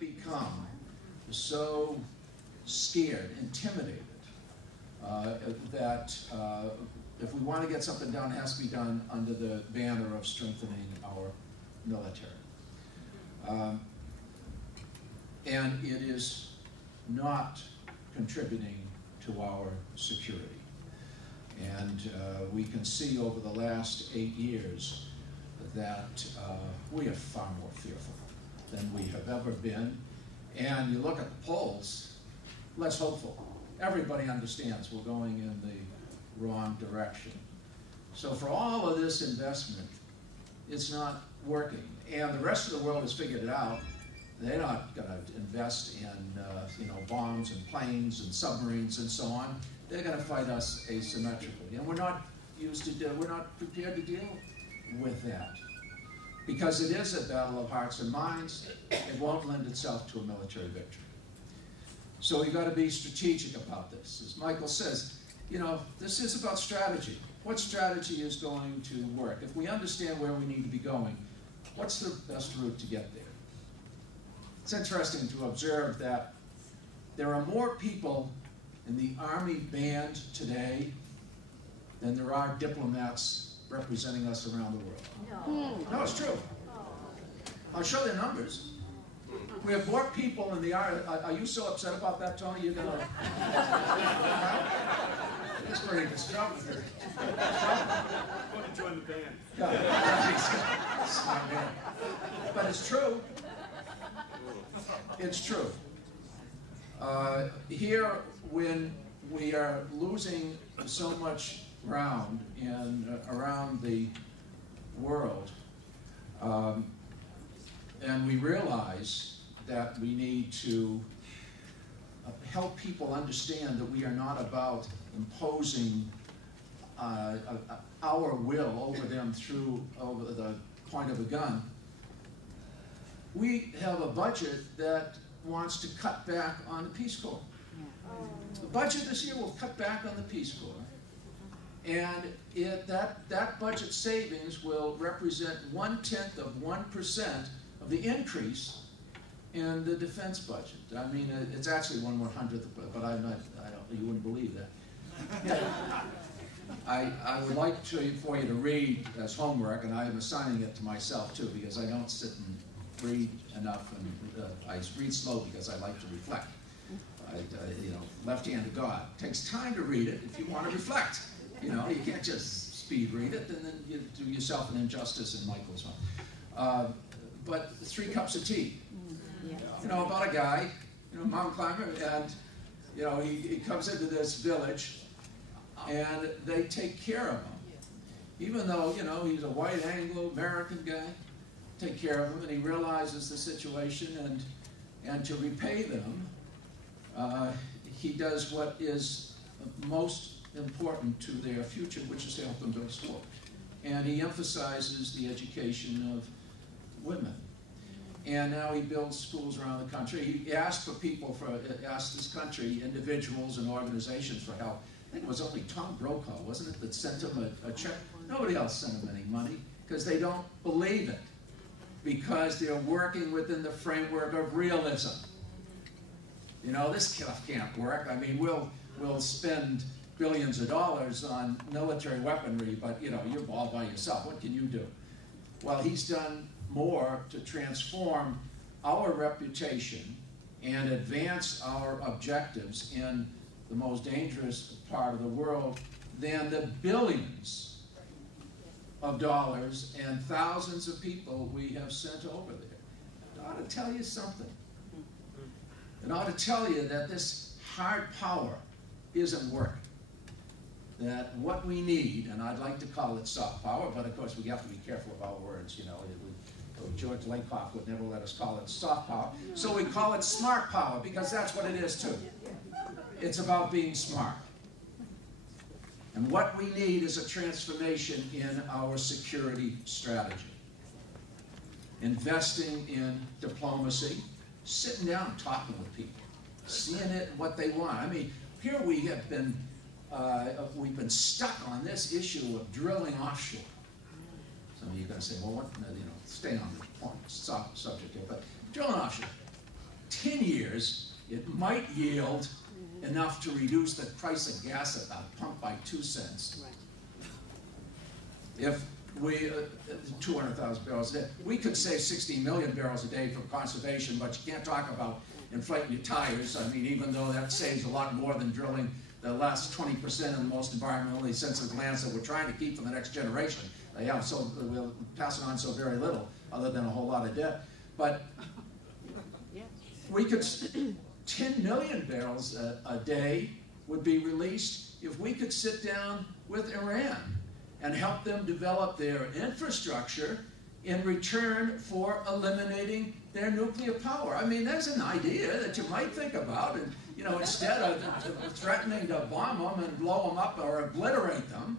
become so scared, intimidated, that if we want to get something done, it has to be done under the banner of strengthening our military. And it is not contributing to our security. And we can see over the last 8 years that we are far more fearful than we have ever been. And you look at the polls, less hopeful. Everybody understands we're going in the wrong direction. So for all of this investment, it's not working. And the rest of the world has figured it out. They're not going to invest in bombs and planes and submarines and so on. They're going to fight us asymmetrically. And we're not prepared to deal with that. Because it is a battle of hearts and minds, it won't lend itself to a military victory. So we've got to be strategic about this. As Michael says, this is about strategy. What strategy is going to work? If we understand where we need to be going, what's the best route to get there? It's interesting to observe that there are more people in the Army band today than there are diplomats representing us around the world. No, it's true. I'll show the numbers. We have more people in the Army. Are you so upset about that, Tony? You're going to... It's pretty destructive. I want to join the band. But it's true. It's true. Here, when we are losing so much ground around the world, and we realize that we need to help people understand that we are not about imposing our will over them over the point of a gun. We have a budget that wants to cut back on the Peace Corps. The budget this year will cut back on the Peace Corps. And that budget savings will represent 0.1% of the increase in the defense budget. I mean, it's actually 1/100th, but you wouldn't believe that. Yeah. I would like for you to read as homework, and I am assigning it to myself too, because I don't sit and read enough, and I read slow because I like to reflect. Left-handed God. It takes time to read it if you want to reflect. You can't just speed read it, and then you do yourself an injustice in Michael's one. But 3 cups of tea. About a guy, mountain climber, and he comes into this village, and they take care of him, even though he's a white Anglo-American guy. Take care of him, and he realizes the situation, and to repay them, he does what is most important to their future, which is to help them build a school. And he emphasizes the education of women. And now he builds schools around the country. He asked asked this country, individuals and organizations for help. I think it was only Tom Brokaw, wasn't it, that sent him a check? Nobody else sent him any money, because they don't believe it. Because they're working within the framework of realism. This stuff can't work. I mean, we'll spend billions of dollars on military weaponry, but you're all by yourself. What can you do? Well, he's done more to transform our reputation and advance our objectives in the most dangerous part of the world than the billions of dollars and thousands of people we have sent over there. It ought to tell you something. It ought to tell you that this hard power isn't working. That what we need, and I'd like to call it soft power, but of course we have to be careful of our words. George Lakoff would never let us call it soft power. So we call it smart power, because that's what it is too. It's about being smart. And what we need is a transformation in our security strategy. Investing in diplomacy, sitting down and talking with people, seeing what they want. I mean, here we have been, we've been stuck on this issue of drilling offshore. Some of you are going to say, well, stay on the point, soft subject here, but drilling offshore. 10 years, it might yield enough to reduce the price of gas at the pump by 2 cents. If we, 200,000 barrels a day, we could save 60 million barrels a day for conservation, but you can't talk about inflating your tires. I mean, even though that saves a lot more than drilling the last 20% of the most environmentally sensitive lands that we're trying to keep for the next generation. Yeah, so we'll pass on so very little, other than a whole lot of debt. But we could, 10 million barrels a day would be released if we could sit down with Iran and help them develop their infrastructure in return for eliminating their nuclear power. I mean, that's an idea that you might think about, and you know, instead of threatening to bomb them and blow them up or obliterate them,